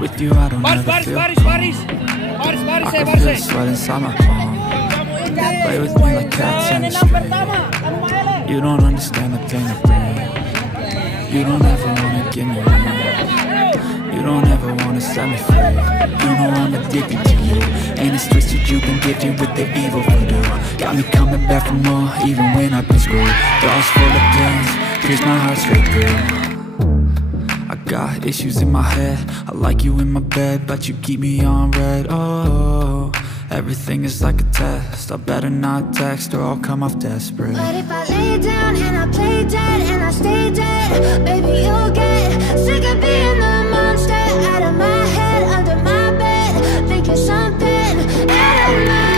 With you I don't ever feel calm. I can feel the sweat inside my palm. Play with me like cats and a string. You don't understand the pain I bring. You don't ever wanna give me wings. You don't ever wanna set me free. You know I'm addicted to you, and it's twisted you've been gifted with the evil voodoo. Got me coming back for more, even when I've been screwed. Dolls full of pins, pierce my heart straight through. I got issues in my head, I like you in my bed, but you keep me on red. Oh, everything is like a test, I better not text or I'll come off desperate. But if I lay down and I play dead and I stay dead, baby you'll get sick of being the monster out of my head, under my bed, thinking something out of my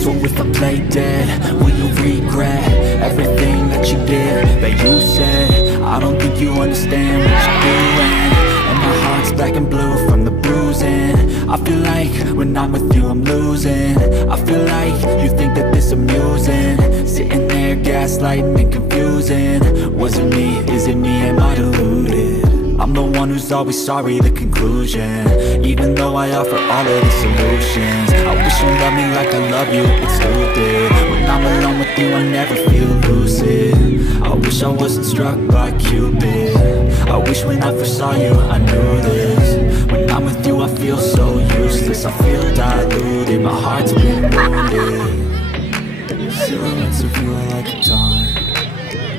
So if I play dead, will you regret everything that you did, that you said? I don't think you understand what you're doing, and my heart's black and blue from the bruising. I feel like when I'm with you I'm losing. I feel like you think that this amusing, sitting there gaslighting and confusing. Was it me? Is it me? Am I deluded? I'm the one who's always sorry, the conclusion. Even though I offer all of the solutions, I wish you loved me like I love you, it's stupid. When I'm alone with you I never feel lucid. I wish I wasn't struck by Cupid. I wish when I first saw you I knew this. When I'm with you I feel so useless, I feel diluted, my heart's been wounded. Silhouettes of you are like a time,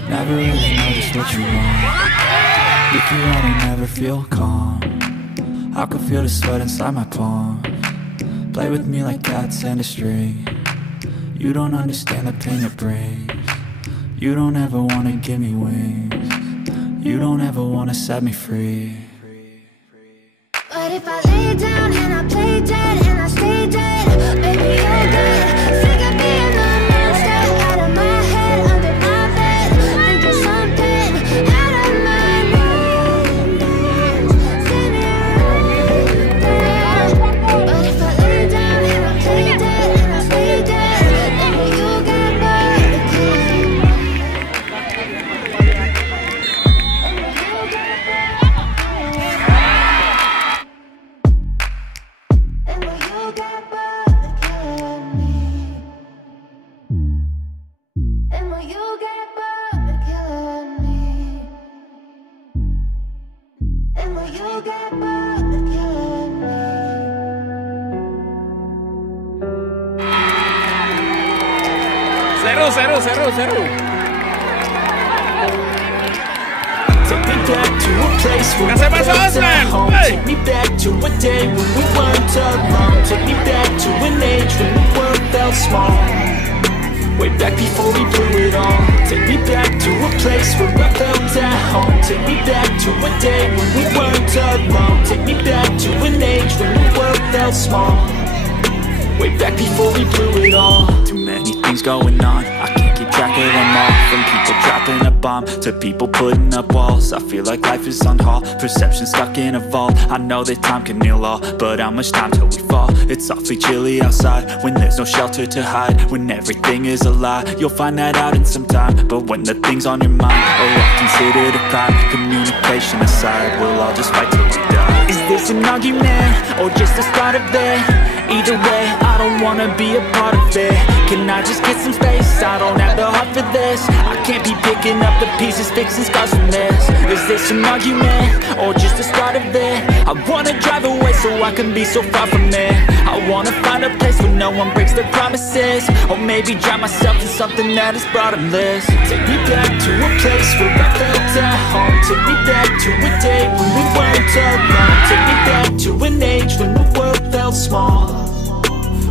never really know just what you want. With you I don't ever feel calm. I can feel the sweat inside my palm. Play with me like cats and a string. You don't understand the pain it brings. You don't ever wanna give me wings. You don't ever wanna set me free. But if I lay down and I play dead and I stay dead, baby you'll get sick of being the monster out of my head, under my bed, thinking something out of my Seru. Kasih masuk Osman. Take me back to a day when we weren't alone. Take me back to an age when the world felt small. Way back before we blew it all. Take me back to a place where I felt at home. Take me back to a day when we weren't alone. Take me back to an age when the world felt small. Way back before we blew it all. Too many things going on, I can't keep track of them all. From people dropping a bomb to people putting up walls. I feel like life is on hold, perception stuck in a vault. I know that time can heal all, but how much time till we fall? It's awfully chilly outside, when there's no shelter to hide. When everything is a lie, you'll find that out in some time. But when the things on your mind are all considered a crime, communication aside, we'll all just fight till we die. Is this an argument, or just the start of it? Either way, I don't wanna be a part of it. Can I just get some space? I don't have the heart for this. I can't be picking up the pieces, fixing scars from this. Is this an argument, or just the start of it? I wanna drive away so I can be so far from it. I wanna find a place where no one breaks their promises, or maybe drown myself in something that is bottomless. Take me back to a place where I felt at home. Take me back to a day when we weren't alone. Take me back to an age when the world felt small.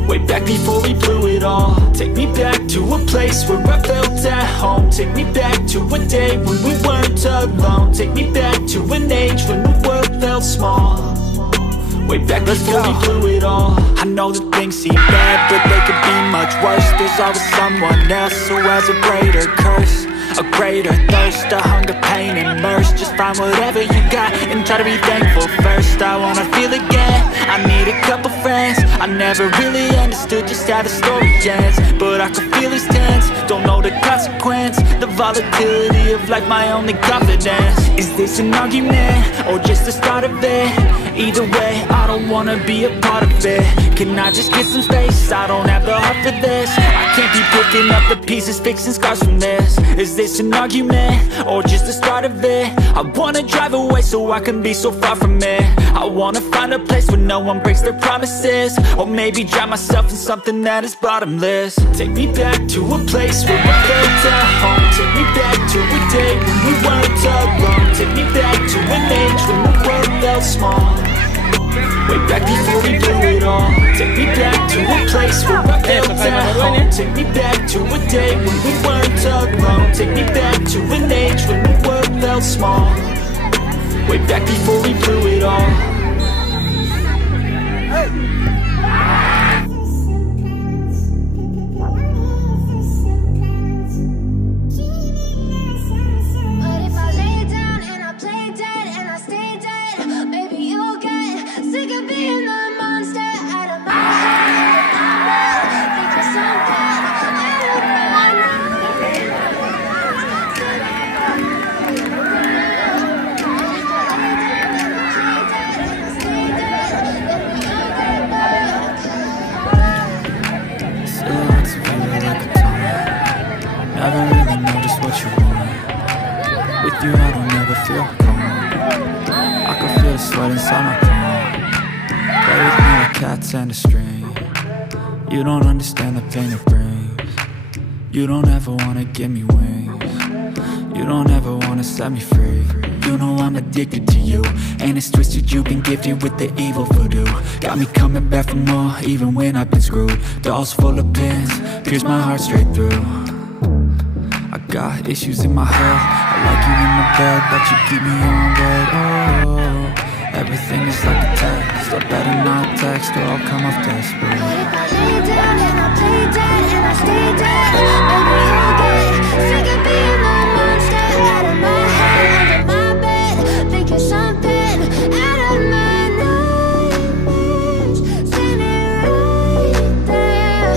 Way back before we blew it all. Take me back to a place where I felt at home. Take me back to a day when we weren't alone. Take me back to an age when the world felt small. Way back before we blew it all. I know that things seem bad, but they could be much worse. There's always someone else who has a greater curse, a greater thirst, a hunger, pain, and mercy. Just find whatever you got and try to be thankful first. I wanna feel again I need a couple friends. I never really understood just how the story ends, but I can feel these tense, don't know the consequence. The volatility of life, my only confidence. Is this an argument, or just the start of it? Either way, I don't wanna be a part of it. Can I just get some space? I don't have the heart for this. I can't be picking up the pieces, fixing scars from this. Is this an argument, or just the start of it? I wanna drive away so I can be so far from it. I wanna find a place where no one breaks their promises, or maybe drown myself in something that is bottomless. Take me back to a place where I felt at home. Take me back to a day when we weren't alone. Take me back to an age when the world felt small, way back before we blew it all. Take me back to a place where I felt at home. Take me back to a day when we weren't alone. Take me back to an age when the world felt small, way back before we blew it all. But if I lay down and I play dead and I stay dead, maybe you'll get sick of being the monster out of my head. Think you're something out of my Silhouettes of you like a tunnel. Never really know just what you want. With you I don't ever feel calm. I can feel the sweat inside my palm. Play with me like cats and a string. You don't understand the pain it brings. You don't ever wanna give me wings. You don't ever wanna set me free. You know I'm addicted to you, and it's twisted, you've been gifted with the evil voodoo. Got me coming back for more, even when I've been screwed. Dolls full of pins, pierce my heart straight through. I got issues in my head, I like you in the bed, but you keep me on red. Oh, everything is like a test, I better not text or I'll come off desperate. But if I lay down and I play dead and I stay dead, maybe you'll get sick of being the monster out of my head, under my bed. Think you're something out of my nightmares, standing right there.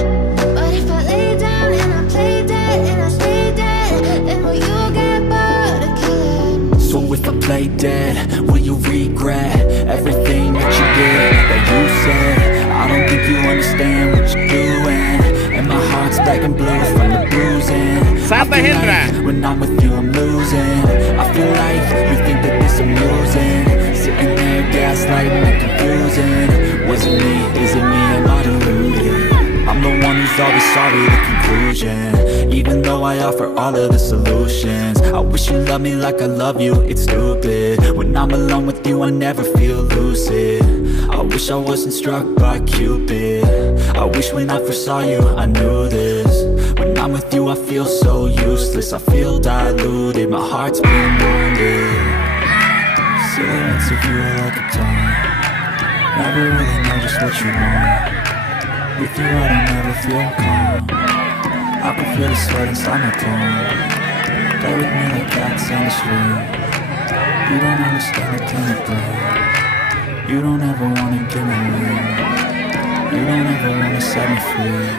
But if I lay down and I play dead and I stay dead, then will you get bored of killing? So if I play dead, will you regret everything that you did, that you said? I don't think you understand what you're doing, and my heart's black and blue from the bruising. I feel like when I'm with you I'm losing. I feel like you think that this amusing, sitting there gaslighting and confusing. Was it me? Is it me? Am I deluded? I'm the one who's always sorry, the conclusion. Even though I offer all of the solutions, I wish you loved me like I love you, it's stupid. When I'm alone with you I never feel lucid. I wish I wasn't struck by Cupid. I wish when I first saw you I knew this. When I'm with you I feel so useless, I feel diluted, my heart's been wounded. Silhouettes of you are like a tunnel. Never really know just what you want. With you I don't ever feel calm. I can feel the sweat inside my palm. Play with me like cats and a string. You don't understand the pain it brings. You don't ever wanna give me wings. You don't ever wanna set me free.